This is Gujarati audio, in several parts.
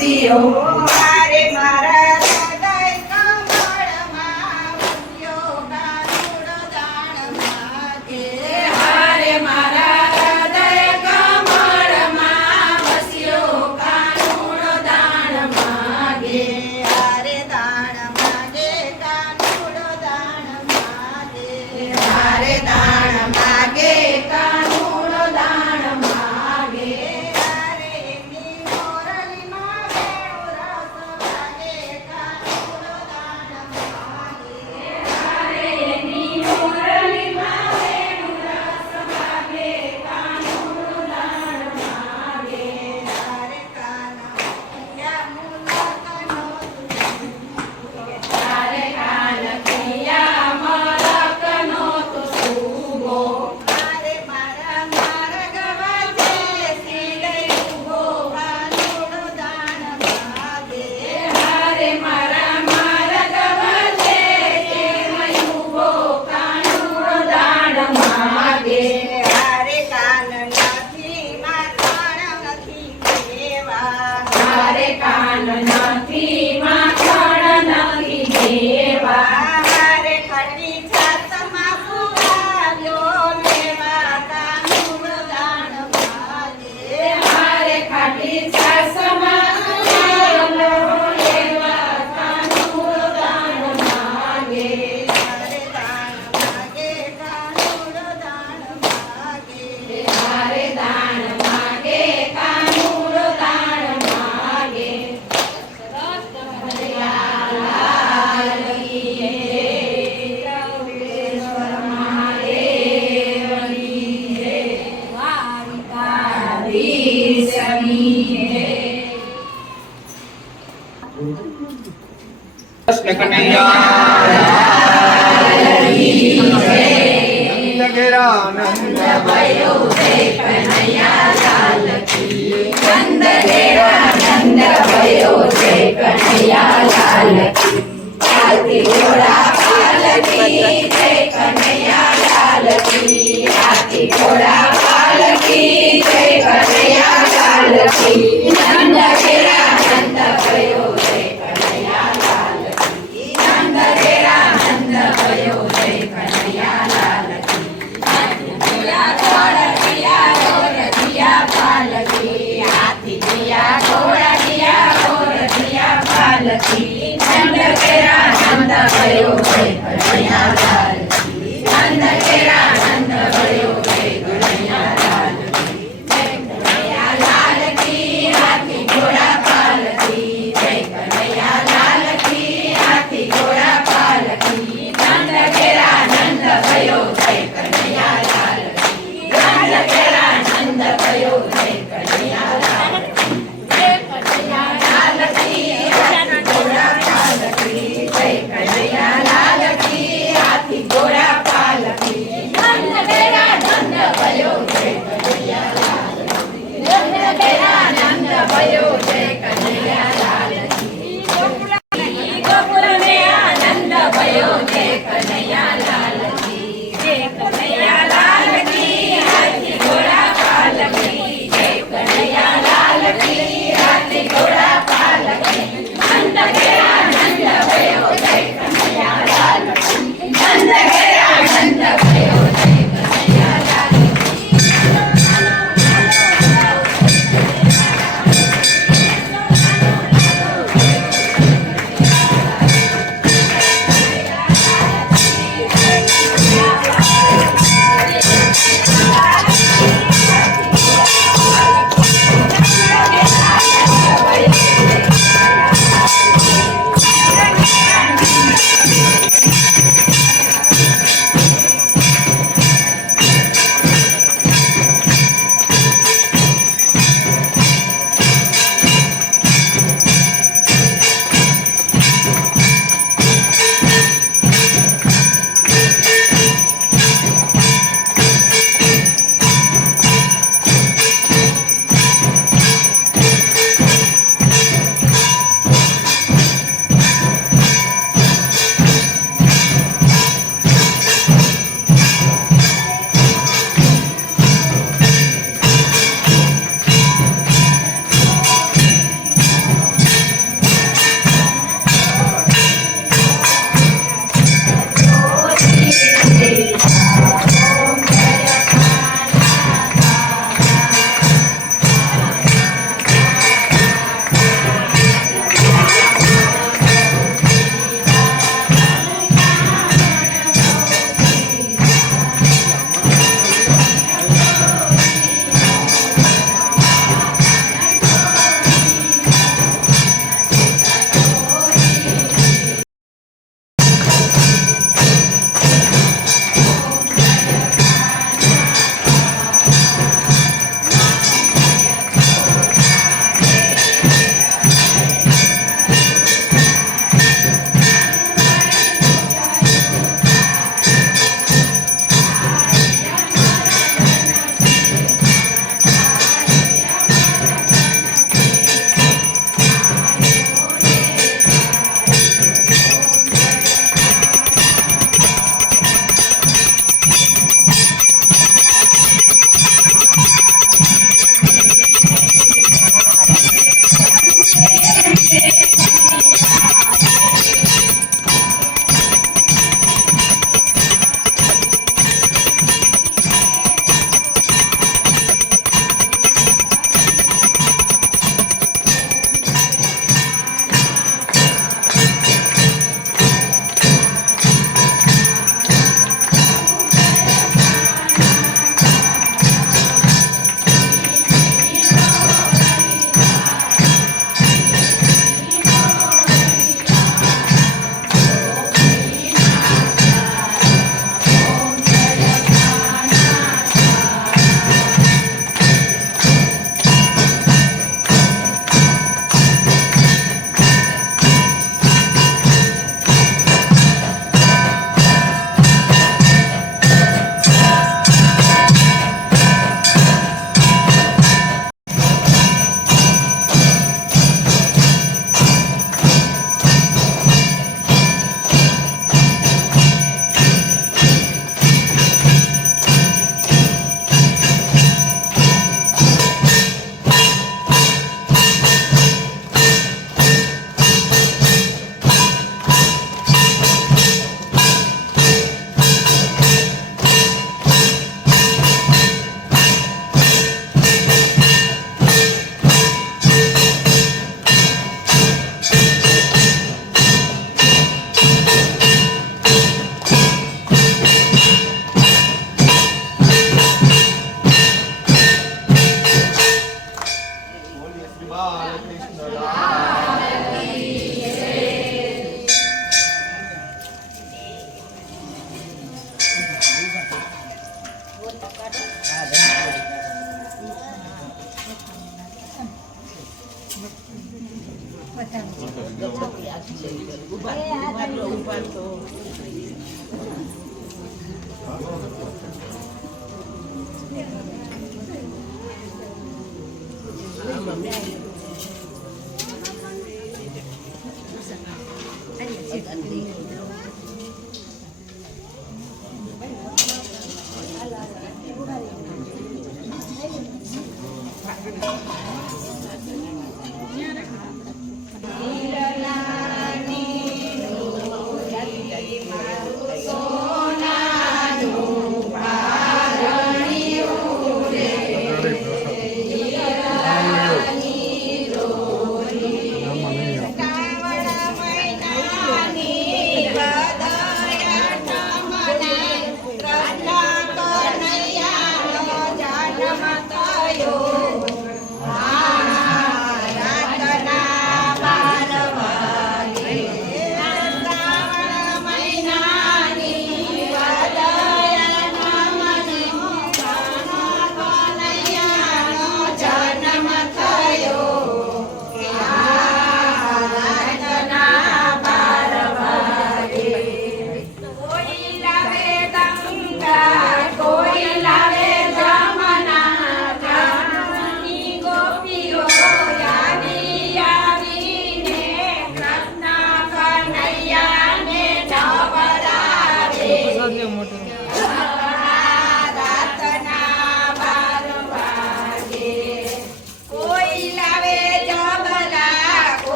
વસ્યો હારે મારા હૃદય કમળમાં વસ્યો કાનુડો દાણ માગે હારે મારા હૃદય કમળમાં વસ્યો કાનુડો દાણ માગે હારે દાણ માગે કાનુડો દાણ માગે હારે દાણ માગે કાનુડો દાણ માગે હારે એની મોરલીમાં વેણુ રસ વાગે કાનુડો દાણ માગે હારે એની મોરલીમાં વેણુ રસ વાગે કાનુડો દાણ માગે હારે કાનૈયા મુલકનો તારે કાન કૈયા મલકનો તું સુગો હારે મારા માર્ગ વચ્ચે સીધઈ ઊભો કાનુડો દાણ માગે હારે મારા માર્ગ વચ્ચે કેમ ઊભો કાનુડો દાણ માગે હારે કાન નથી માખણ નથી દેવા હારે કાન નથી માખણ નથી દેવા હારે ખટી છાતમાં સુગાવ્યો લેવા કાનુડો દાણ માગે હારે ખાટી સાસમાં સુગાવ્યો લેવા કાનુડો દાણ માગે હારે દાણ માગે કાનુડો દાણ માગે હારે દાણ માગે કાનુડો દાણ માગે લાલ કી જય, રઘુવેશ્વર મહાદેવની જય, દ્વારિકાધીશની જય. કૃષ્ણ કનૈયા ઘેરા નંદ भयो जय कन्हैया लाल की नंद घेरा नंद भयो जय कन्हैया लाल की हाथी घोड़ा पालकी जय कन्हैया लाल की हाथी घोड़ा पालकी जय कन्हैया लाल की नंद घेरा नंद भयो जय कन्हैया लाल की नंद घेरा नंद भयो जय कन्हैया लाल की हाथी दिया घोड़ा दिया घोर दिया पालकी हाथी दिया घोड़ा दिया घोर दिया पालकी नंद घेरा नंद भयो जय कन्हैया लाल की नंद घेरा नंद भयो जय कन्हैया लाल की जय कन्हैया लाल की हाथी घोड़ा पालकी जय कन्हैया लाल की हाथी घोड़ा पालकी नंद घेरा नंद भयो जय कन्हैया लाल की नंद घेरा नंद भयो जय कन्हैया लाल की जय कन्हैया लाल की हाथी घोड़ा पालकी जय कन्हैया लाल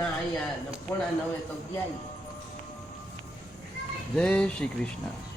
ના અહીંયા પોણા 9 તો ગયા. જય શ્રી કૃષ્ણ.